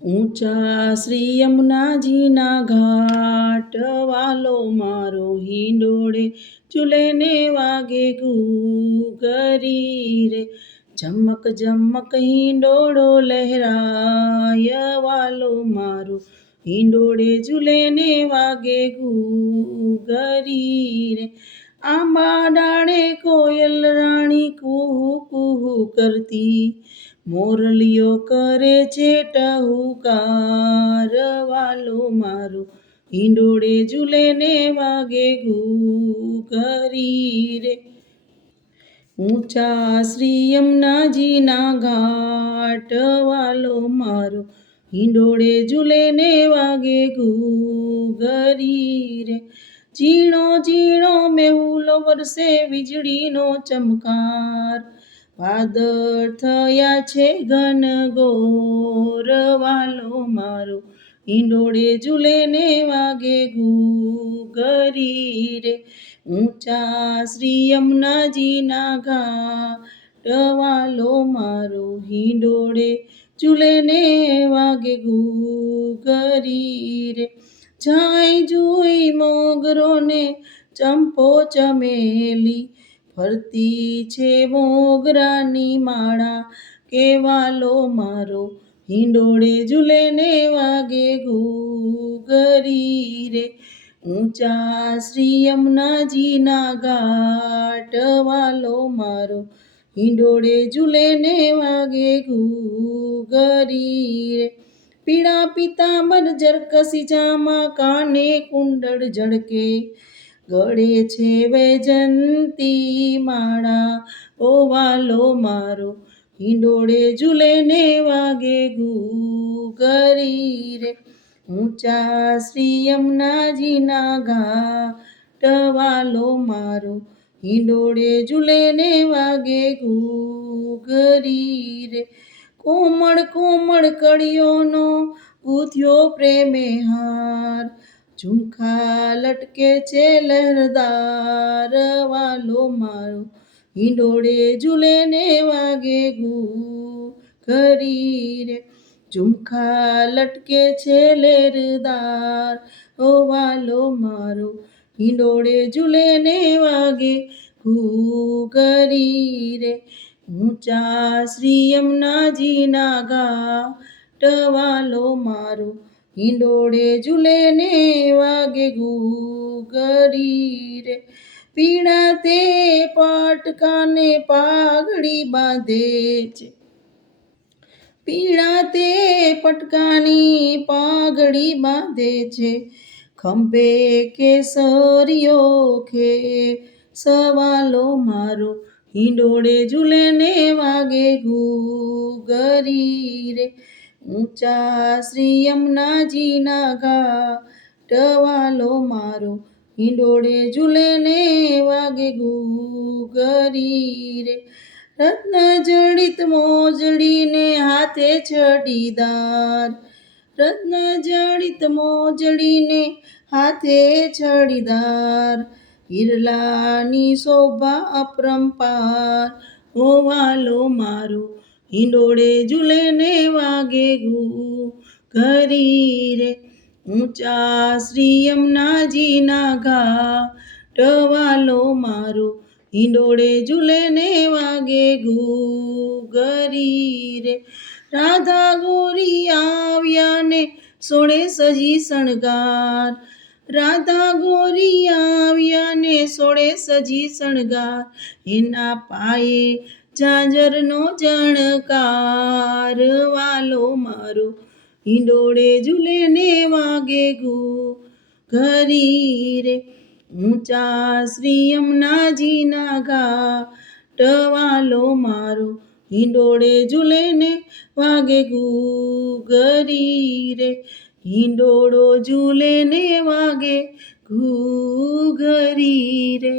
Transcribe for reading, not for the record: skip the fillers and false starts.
ઊંચા શ્રી યમુનાજીના ઘાટ વાલો મારો હિંડોળે ઝૂલે ને વાગે ઘૂઘરી રે. ઝમક ઝમક હિંડોળો લહેરાય વાલો મારો હિંડોળે ઝૂલે ને વાગે ઘૂઘરી રે. આંબા ડાળે કોયલ રાણી કુહુ કુહુ કરતી, મોરલીઓ કરે છે ટહુકાર વાલો મારો હિંડોળે ઝૂલે ને વાગે ઘૂઘરી રે. ઊંચા શ્રી યમુનાજીના ઘાટ વાલો મારો હિંડોળે ઝૂલે ને વાગે ઘૂઘરી રે. ઝીણો ઝીણો મેહુલો વરસે વીજળીનો ચમકાર, વાદળ થયા છે ઘનઘોર વાલો મારો હિંડોળે ઝૂલે ને વાગે ઘૂઘરી રે. ઊંચા શ્રી યમુનાજીના ઘાટ વાલો મારો હિંડોળે ઝૂલે ને વાગે ઘૂઘરી રે. જાય જુઈ મોગરો ને ચંપો ચમેલી, ફરતી છે મોગરાની માળા કે વાલો મારો હિંડોળે ઝૂલે ને વાગે ઘૂઘરી રે. ઊંચા શ્રી યમુનાજીના ઘાટ વાલો મારો હિંડોળે ઝૂલે ને વાગે ઘૂઘરી રે. પીળા પીતાંબર જરકસી જામા, કાને કુંડળ ઝળકે, ગળે છે વૈજંતી માળા ઓ વાલો મારો હિંડોળે ઝૂલે ને વાગે ઘૂઘરી રે. ઊંચા શ્રી યમુનાજીના ઘાટ વાલો મારો હિંડોળે ઝૂલે ને વાગે ઘૂઘરી રે. કોમળ કોમળ કળીઓનો ગૂંથ્યો પ્રેમે હાર, ઝુમખા લટકે છે લહેરદાર વાલો મારો હિંડોળે ઝૂલે ને વાગે ઘૂઘરી રે. ઝુમખા લટકે છે લહેરદાર ઓ વાલો મારો હિંડોળે ઝૂલે ને વાગે ઘૂઘરી રે. ઊંચા શ્રી યમુનાજીના ઘાટ વાલો મારો હિંડોળે ઝૂલે ને વાગે ઘૂઘરી રે. પીળા તે પાટકાને પાઘડી બાંધે છે, પીળા તે પટકાની પાઘડી બાંધે છે, ખંભે કેસરીયો ખે સવાલો મારો હિંડોળે ઝૂલે ને વાગે ઘૂઘરી રે. ઊંચા શ્રી યમુનાજીના ઘાટ વાલો મારો હિંડોળે ઝૂલે ને વાગે ઘૂઘરી રે. રત્ન જડિત મોજડીને હાથે છડીદાર, રત્ન જડિત મોજડીને હાથે છડીદાર, હિરલાની શોભા અપરંપાર ઓ વાલો મારો હિંડોળે ઝૂલે ને વાગે ઘૂઘરી રે. ઊંચા શ્રી યમુનાજીના ઘાટ વાલો મારો હિંડોળે ઝૂલે ને વાગે ઘૂઘરી રે. રાધા ગોરી આવ્યા ને સોળે સજી શણગાર, રાધા ગોરી આવ્યા ને સોળે સજી શણગાર, એના પાયે ઝાંઝરનો જણકાર વાલો મારો હિંડોળે ઝૂલે ને વાગે ઘૂઘરી રે. ઊંચા શ્રી યમુનાજીના ઘાટ વાલો મારો હિંડોળે ઝૂલે ને વાગે ઘૂઘરી રે. હિંડોળો ઝૂલે ને વાગે ઘૂઘરી રે.